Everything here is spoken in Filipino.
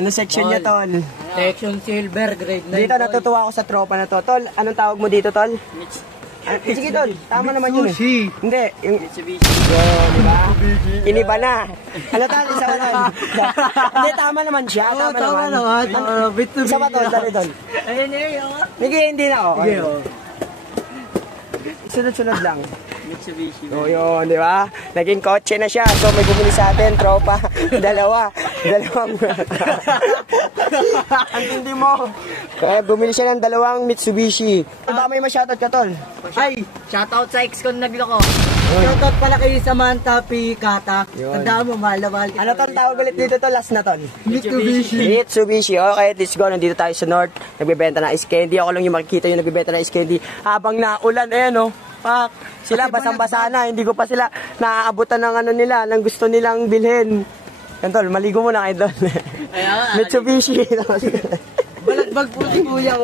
Ano section niya, tol? Section silver, grade 9. Dito natutuwa ako sa tropa na to. Tol, anong tawag mo dito, tol? Sige, tol. Tama naman yun eh. Hindi. Yung Mitsubishi. Yun, di ba? Iniba na. Ano, tol? Isa ba, tol? Hindi, tama naman siya. Tama naman. Isa ba, tol? Dali, tol. Ayun yun. Hindi na ako. Sunod-sunod lang. Mitsubishi. O yun, di ba? Naging kotse na siya. So may bumili sa atin, tropa. Dalawang. Antindi mo. Kaya bumili siya ng dalawang Mitsubishi. Baka may ma-shoutout ka, tol. Ay, shoutout sa ex-con nagloko. Shoutout pala kayo Samantha P. Kata. Tandaan mo, mahal. Ano tol, tawag ulit dito, tol? Last na, tol. Mitsubishi. Okay, let's go. Nandito tayo sa North. Nagbebenta ng ice candy. Ako lang yung makikita yung nagbebenta ng ice candy. Habang naulan, no? Pak, sila basang-basa na. Hindi ko pa sila naaabutan ng ano nila, ng gusto nilang bilhin. Yan, tol, maligo muna kayo, tol. Mitsubishi. Balagbag po si kuya.